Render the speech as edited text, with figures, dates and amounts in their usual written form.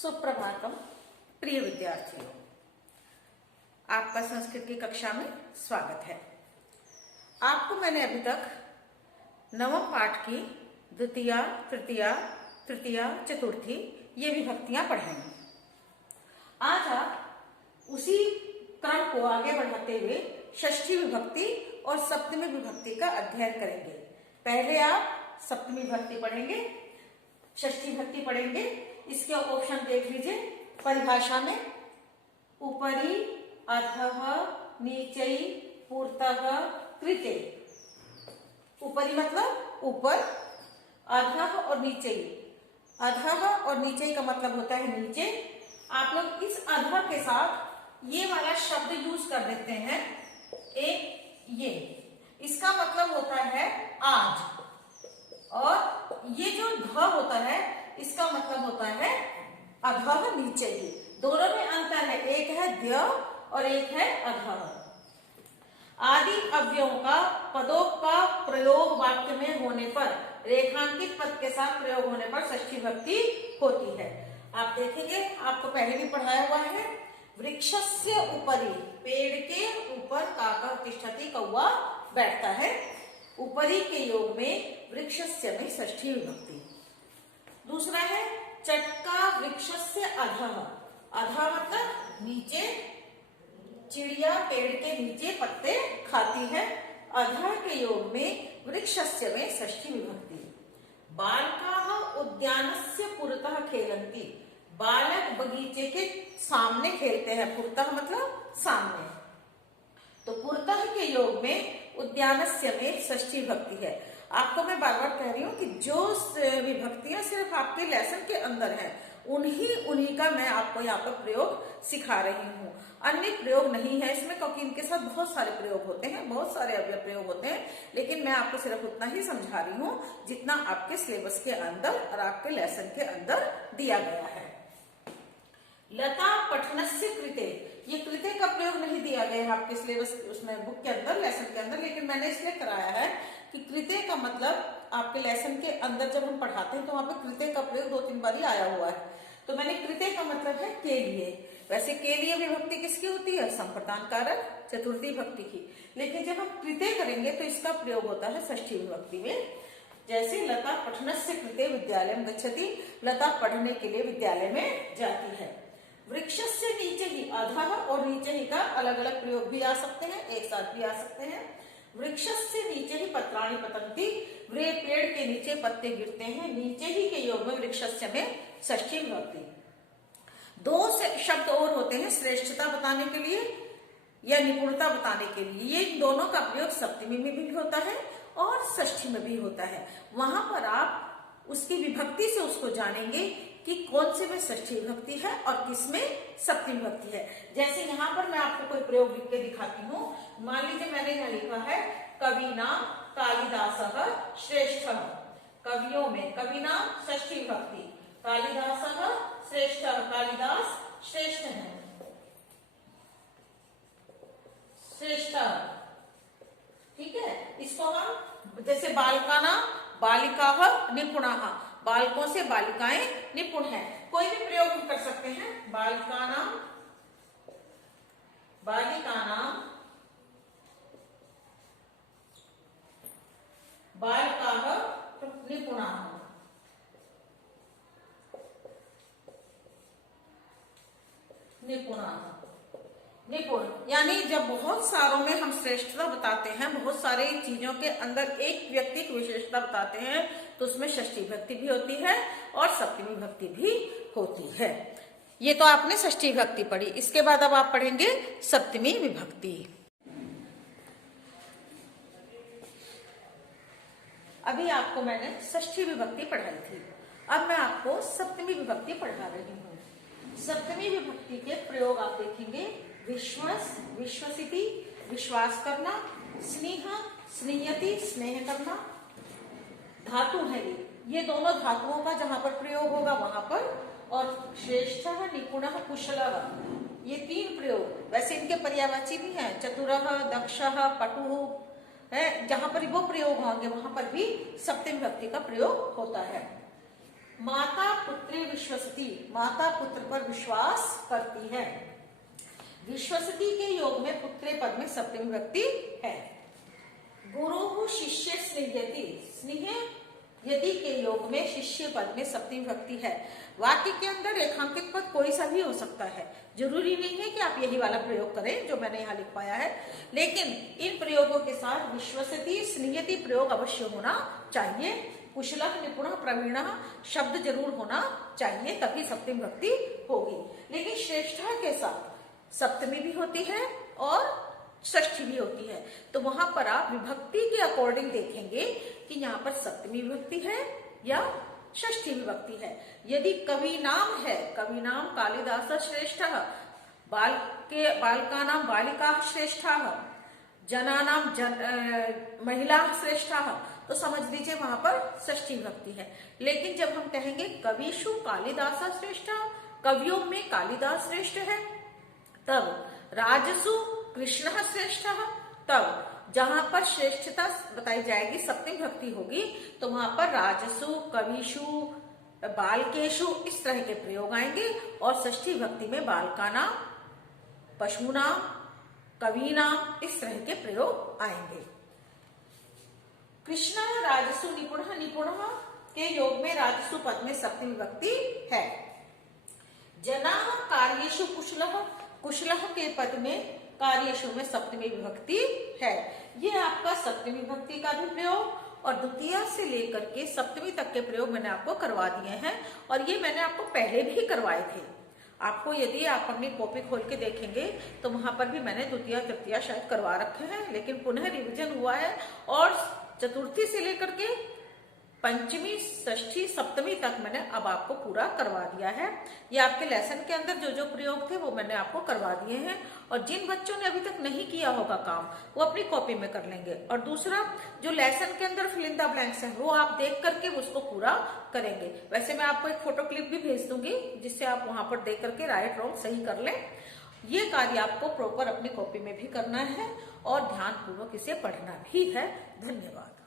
सुप्रभातम प्रिय विद्यार्थियों, आपका संस्कृत की कक्षा में स्वागत है। आपको मैंने अभी तक नवम पाठ की द्वितीया, तृतीया, तृतीया, चतुर्थी ये विभक्तियां पढ़ाई। आज आप उसी क्रम को आगे बढ़ाते हुए षष्ठी विभक्ति और सप्तमी विभक्ति का अध्ययन करेंगे। पहले आप सप्तमी विभक्ति पढ़ेंगे, षष्ठी विभक्ति पढ़ेंगे। इसके ऑप्शन देख लीजिए। परिभाषा में उपरि, अधः, नीचै, पुरतः, कृते। उपरि मतलब ऊपर, अधः और नीचे। अधः और नीचे का मतलब होता है नीचे। आप लोग इस अधः के साथ ये वाला शब्द यूज कर देते हैं, एक ये, इसका मतलब होता है आज, और ये जो ध होता है इसका मतलब होता है अधः, नीचे ही। दोनों में अंतर है, एक है द्य और एक है अधः। आदि अव्ययों का पदों का प्रयोग वाक्य में होने पर, रेखांकित पद के साथ प्रयोग होने पर षष्ठी विभक्ति होती है। आप देखेंगे, आपको पहले भी पढ़ाया हुआ है। वृक्षस्य उपरि, पेड़ के ऊपर काका तिष्ठति, कौवा बैठता है। उपरि के योग में वृक्षस्य में षष्ठी विभक्ति। दूसरा है चटका वृक्षस्य अधः। अधः मतलब नीचे, चिड़िया पेड़ के नीचे पत्ते खाती है। अधः के योग में वृक्षस्य में षष्ठी विभक्ति। बालकाः उद्यानस्य पुरतः खेलन्ति। बालक बगीचे के सामने खेलते हैं। पुरतः मतलब सामने। तो पुरतः के योग में उद्यानस्य में षष्ठी विभक्ति है। आपको मैं बार बार कह रही हूँ कि जो विभक्तियां सिर्फ आपके लेसन के अंदर हैं, उन्हीं का मैं आपको यहाँ पर प्रयोग सिखा रही हूँ। अन्य प्रयोग नहीं है इसमें, क्योंकि इनके साथ बहुत सारे प्रयोग होते हैं, बहुत सारे अव्यय प्रयोग होते हैं। लेकिन मैं आपको सिर्फ उतना ही समझा रही हूँ जितना आपके सिलेबस के अंदर और आपके लेसन के अंदर दिया गया है। लता पठनस्य कृते, ये कृते का प्रयोग नहीं दिया गया है आपके सिलेबस उसमें, बुक के अंदर, लेसन के अंदर, लेकिन मैंने इसलिए कराया है कि कृते का मतलब आपके लेसन के अंदर जब हम पढ़ाते हैं तो वहां पे कृते का प्रयोग 2-3 बार ही आया हुआ है। तो मैंने कृते का मतलब है के लिए। वैसे के लिए विभक्ति किसकी होती है? संप्रदान कारक चतुर्थी विभक्ति की। लेकिन जब हम कृते करेंगे तो इसका प्रयोग होता है षष्ठी विभक्ति में। जैसे लता पठनस्य कृते विद्यालयं गच्छति, लता पढ़ने के लिए विद्यालय में जाती है। वृक्षस्य नीचे ही, अधः और नीचे ही का अलग अलग प्रयोग भी आ सकते हैं, एक साथ भी आ सकते हैं। वृक्षस्य नीचे ही पत्राणि पतन्ति, वे पेड़ के नीचे पत्ते गिरते हैं। नीचे ही के योग में वृक्षस्य में षष्ठी विभक्ति। दो शब्द और होते हैं श्रेष्ठता बताने के लिए या निपुणता बताने के लिए। ये दोनों का प्रयोग सप्तमी में भी होता है और षष्ठी में भी होता है। वहां पर आप उसकी विभक्ति से उसको जानेंगे कि कौन से में षष्ठी विभक्ति है और किसमें सप्तमी विभक्ति है। जैसे यहाँ पर मैं आपको कोई प्रयोग लिख के दिखाती हूँ। मान लीजिए मैंने यहाँ लिखा है कविना कालिदासः श्रेष्ठः। कवियों में कविना षष्ठी विभक्ति, कालिदासः श्रेष्ठः, कालिदास श्रेष्ठ है, श्रेष्ठ। ठीक है, इसको हम जैसे बालकाना बालिकाः निपुणाः, बालकों से बालिकाएं निपुण हैं। कोई भी प्रयोग हम कर सकते हैं। बालिकानां बालिकाः निपुणाः। निपुण यानी जब बहुत सारों में हम श्रेष्ठता बताते हैं, बहुत सारे चीजों के अंदर एक व्यक्ति की विशेषता बताते हैं, तो उसमें षष्ठी विभक्ति भी होती है और सप्तमी विभक्ति भी होती है। ये तो आपने षष्ठी विभक्ति पढ़ी। इसके बाद अब आप पढ़ेंगे सप्तमी विभक्ति। अभी आपको मैंने षष्ठी विभक्ति पढ़ाई थी, अब मैं आपको सप्तमी विभक्ति पढ़ा रही हूँ। सप्तमी विभक्ति के प्रयोग आप देखेंगे। विश्वास, विश्वसिति, विश्वास करना। स्नेह, स्नेयति, स्नेह करना। धातु है ये दोनों धातुओं का जहां पर प्रयोग होगा वहां पर। और श्रेष्ठः, निपुणः, कुशलः, ये 3 प्रयोग। वैसे इनके पर्यायवाची भी हैं, चतुरः, दक्षः, पटुः है। जहां पर वो प्रयोग होंगे वहां पर भी सप्तमी विभक्ति का प्रयोग होता है। माता पुत्री विश्वसती, माता पुत्र पर विश्वास करती है। विश्वसती के योग में पुत्रे पद में सप्तमी विभक्ति है। गुरु शिष्य स्नेहयति, स्नेह यदि के योग में शिष्य पद में सप्तमी विभक्ति है। वाक्य के अंदर रेखांकित पद कोई सा भी हो सकता है, जरूरी नहीं है कि आप यही वाला प्रयोग करें जो मैंने यहाँ लिख पाया है, लेकिन इन प्रयोगों के साथ विश्वसती स्नेहयति प्रयोग अवश्य होना चाहिए। कुशलः निपुणः प्रवीणः शब्द जरूर होना चाहिए, तभी सप्तमी विभक्ति होगी। लेकिन श्रेष्ठः के साथ सप्तमी भी होती है और षष्ठी भी होती है, तो वहां पर आप विभक्ति के अकॉर्डिंग देखेंगे कि यहाँ पर सप्तमी विभक्ति है या षष्ठी विभक्ति है। यदि कवि नाम है, कवि नाम कालिदास श्रेष्ठ, बालका नाम बालिका श्रेष्ठ, जना नाम महिला श्रेष्ठ, तो समझ लीजिए वहां पर षष्ठी विभक्ति है। लेकिन जब हम कहेंगे कविषु कालिदास श्रेष्ठ, कवियों में कालिदास श्रेष्ठ है, तब राजसु कृष्ण श्रेष्ठ, तब जहां पर श्रेष्ठता बताई जाएगी सप्तमी विभक्ति होगी, तो वहां पर राजसु, कविषु, बालकेशु इस तरह के प्रयोग आएंगे। और षष्ठी विभक्ति में बालकानां, पशूनां, कवीनां इस तरह के प्रयोग आएंगे। कृष्ण राजसु निपुणः, निपुणः के योग में राजसु पद में सप्तमी विभक्ति है। जनाः कार्येषु कुशलः, कुशलः के पद में कार्येषु में सप्तमी विभक्ति है। ये आपका सप्तमी विभक्ति का भी प्रयोग और द्वितीय से लेकर के सप्तमी तक के प्रयोग मैंने आपको करवा दिए हैं, और ये मैंने आपको पहले भी करवाए थे। आपको यदि आप अपनी कॉपी खोल के देखेंगे तो वहां पर भी मैंने द्वितीय तृतीय शायद करवा रखे हैं, लेकिन पुनः रिविजन हुआ है और चतुर्थी से लेकर के पंचमी, षष्ठी, सप्तमी तक मैंने अब आपको पूरा करवा दिया है। ये आपके लेसन के अंदर जो जो प्रयोग थे वो मैंने आपको करवा दिए हैं, और जिन बच्चों ने अभी तक नहीं किया होगा काम वो अपनी कॉपी में कर लेंगे। और दूसरा, जो लेसन के अंदर फिल इन द ब्लैंक्स है वो आप देख करके उसको पूरा करेंगे। वैसे मैं आपको एक फोटो क्लिप भी भेज दूंगी जिससे आप वहां पर देख करके राइट रॉन्ग सही कर लें। ये कार्य आपको प्रॉपर अपनी कॉपी में भी करना है और ध्यान पूर्वक इसे पढ़ना भी है। धन्यवाद।